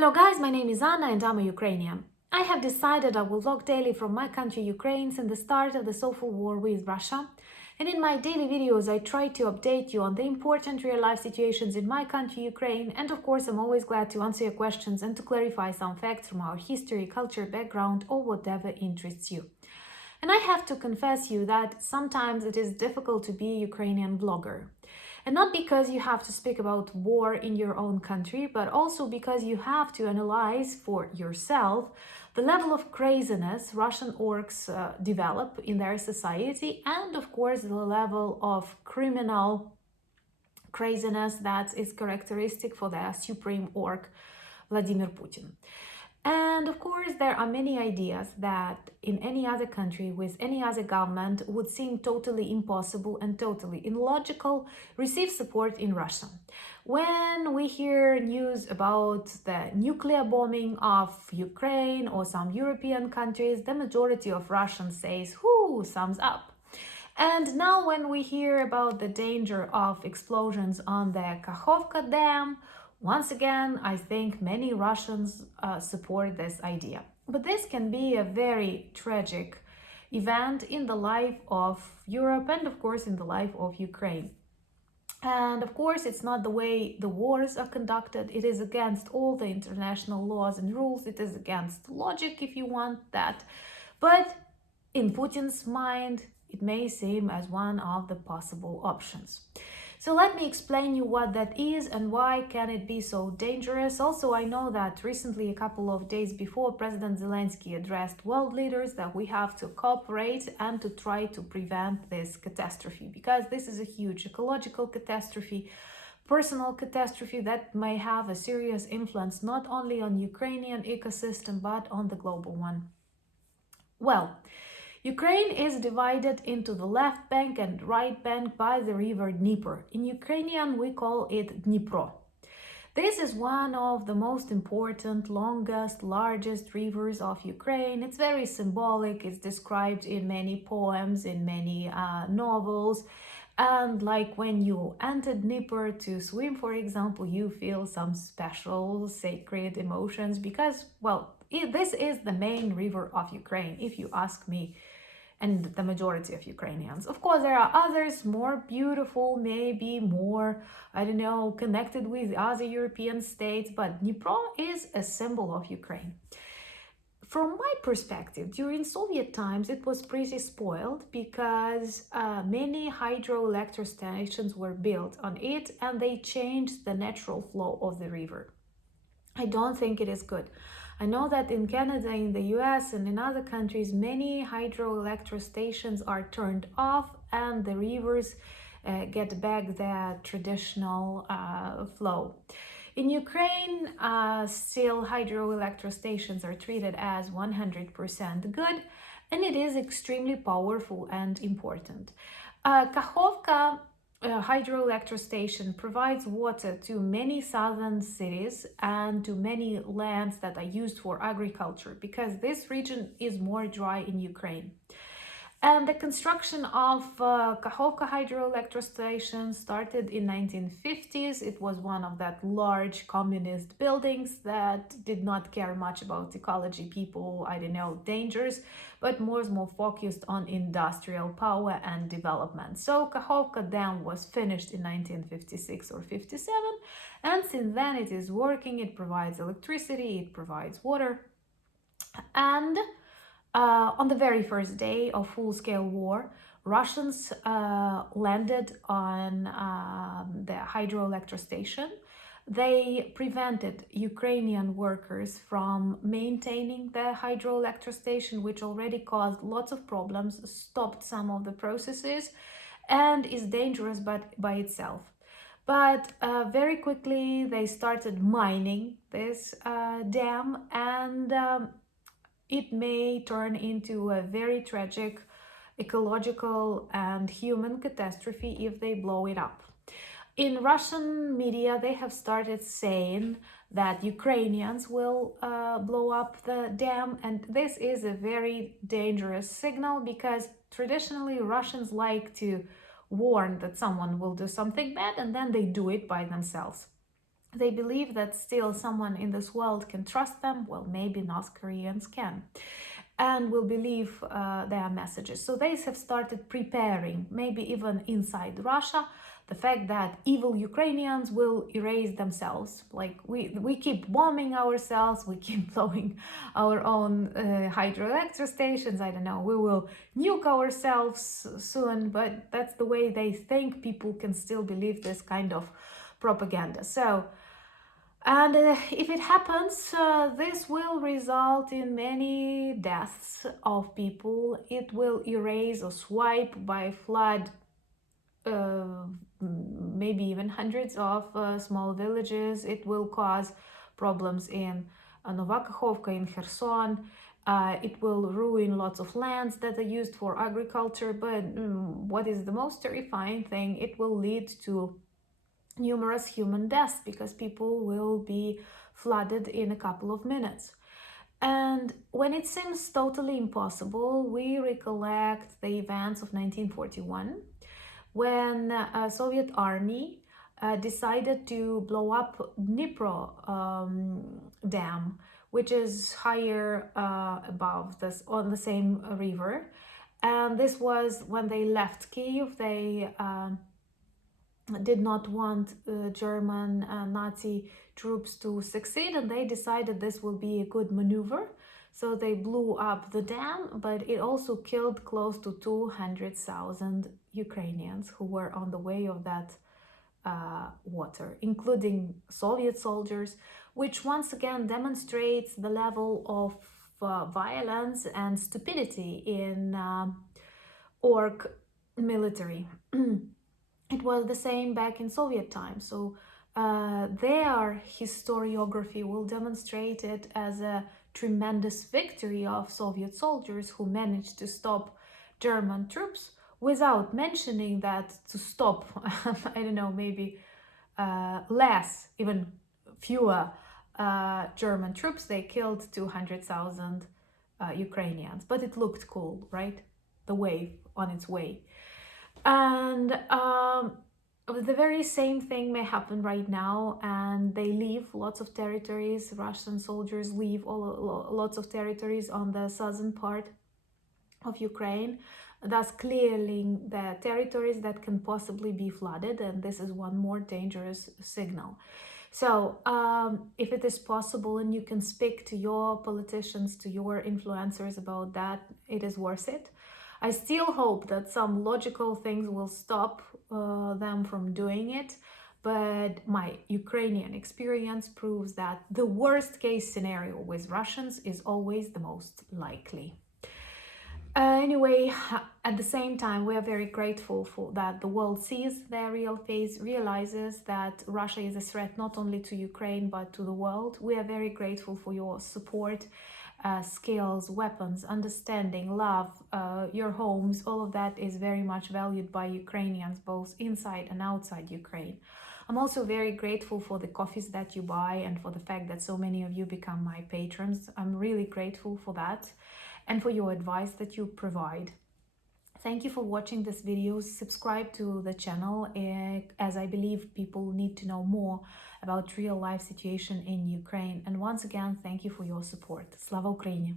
Hello guys, my name is Anna and I'm a Ukrainian. I have decided I will vlog daily from my country Ukraine since the start of the civil war with Russia. And in my daily videos I try to update you on the important real-life situations in my country Ukraine, and of course I'm always glad to answer your questions and to clarify some facts from our history, culture, background or whatever interests you. And I have to confess you that sometimes it is difficult to be a Ukrainian vlogger. And not because you have to speak about war in your own country, but also because you have to analyze for yourself the level of craziness Russian orcs develop in their society, and of course the level of criminal craziness that is characteristic for the supreme orc Vladimir Putin. And of course, there are many ideas that in any other country with any other government would seem totally impossible and totally illogical receive support in Russia. When we hear news about the nuclear bombing of Ukraine or some European countries, the majority of Russians says, "Whoo, thumbs up." And now when we hear about the danger of explosions on the Kakhovka dam, once again, I think many Russians support this idea. But this can be a very tragic event in the life of Europe and, of course, in the life of Ukraine. And, of course, it's not the way the wars are conducted. It is against all the international laws and rules. It is against logic, if you want that. But in Putin's mind, it may seem as one of the possible options. So let me explain you what that is and why can it be so dangerous. Also, I know that recently, a couple of days before, President Zelensky addressed world leaders that we have to cooperate and to try to prevent this catastrophe, because this is a huge ecological catastrophe, personal catastrophe that may have a serious influence not only on Ukrainian ecosystem but on the global one. Well, Ukraine is divided into the left bank and right bank by the river Dnieper. In Ukrainian, we call it Dnipro. This is one of the most important, longest, largest rivers of Ukraine. It's very symbolic. It's described in many poems, in many novels. And like when you enter Dnieper to swim, for example, you feel some special sacred emotions because, well, this is the main river of Ukraine, if you ask me, and the majority of Ukrainians. Of course, there are others more beautiful, maybe more, I don't know, connected with other European states, but Dnipro is a symbol of Ukraine. From my perspective, during Soviet times, it was pretty spoiled because many hydroelectric stations were built on it and they changed the natural flow of the river. I don't think it is good. I know that in Canada, in the US, and in other countries, many hydroelectric stations are turned off and the rivers get back their traditional flow. In Ukraine, still hydroelectric stations are treated as 100% good, and it is extremely powerful and important. Kakhovka hydroelectric station provides water to many southern cities and to many lands that are used for agriculture, because this region is more dry in Ukraine. And the construction of Kakhovka hydroelectric station started in 1950s. It was one of that large communist buildings that did not care much about ecology, people, I don't know, dangers, but was more focused on industrial power and development. So Kakhovka Dam was finished in 1956 or 57, and since then it is working. It provides electricity, it provides water, and on the very first day of full-scale war, Russians landed on the hydroelectric station. They prevented Ukrainian workers from maintaining the hydroelectric station, which already caused lots of problems, stopped some of the processes, and is dangerous by itself. But very quickly they started mining this dam, and it may turn into a very tragic ecological and human catastrophe if they blow it up. In Russian media, they have started saying that Ukrainians will blow up the dam, and this is a very dangerous signal because traditionally Russians like to warn that someone will do something bad and then they do it by themselves. They believe that still someone in this world can trust them. Well, maybe North Koreans can, and will believe their messages. So they have started preparing, maybe even inside Russia, the fact that evil Ukrainians will erase themselves. Like we keep bombing ourselves, we keep blowing our own hydroelectric stations, I don't know, we will nuke ourselves soon, but that's the way they think. People can still believe this kind of propaganda. So, and if it happens, this will result in many deaths of people. It will erase or swipe by flood maybe even hundreds of small villages. It will cause problems in Kakhovka, in Kherson. It will ruin lots of lands that are used for agriculture. But what is the most terrifying thing, it will lead to numerous human deaths because people will be flooded in a couple of minutes. And when it seems totally impossible, we recollect the events of 1941, when a Soviet army decided to blow up Dnipro dam, which is higher above this, on the same river. And this was when they left Kiev. They did not want German Nazi troops to succeed, and they decided this will be a good maneuver. So they blew up the dam, but it also killed close to 200,000 Ukrainians who were on the way of that water, including Soviet soldiers, which once again demonstrates the level of violence and stupidity in orc military. It was the same back in Soviet times. So their historiography will demonstrate it as a tremendous victory of Soviet soldiers who managed to stop German troops, without mentioning that to stop, I don't know, maybe less, even fewer German troops, they killed 200,000 Ukrainians. But it looked cool, right? The wave on its way. And the very same thing may happen right now, and they leave lots of territories. Russian soldiers leave lots of territories on the southern part of Ukraine, thus clearing the territories that can possibly be flooded, and this is one more dangerous signal. So if it is possible and you can speak to your politicians, to your influencers about that, it is worth it. I still hope that some logical things will stop them from doing it, but my Ukrainian experience proves that the worst case scenario with Russians is always the most likely. Anyway, at the same time, we are very grateful for that the world sees their real face, realizes that Russia is a threat not only to Ukraine but to the world. We are very grateful for your support, skills, weapons, understanding, love, your homes. All of that is very much valued by Ukrainians, both inside and outside Ukraine. I'm also very grateful for the coffees that you buy and for the fact that so many of you become my patrons. I'm really grateful for that, and for your advice that you provide. Thank you for watching this video. Subscribe to the channel, as I believe people need to know more about real life situation in Ukraine. And once again, thank you for your support. Slava Ukraini!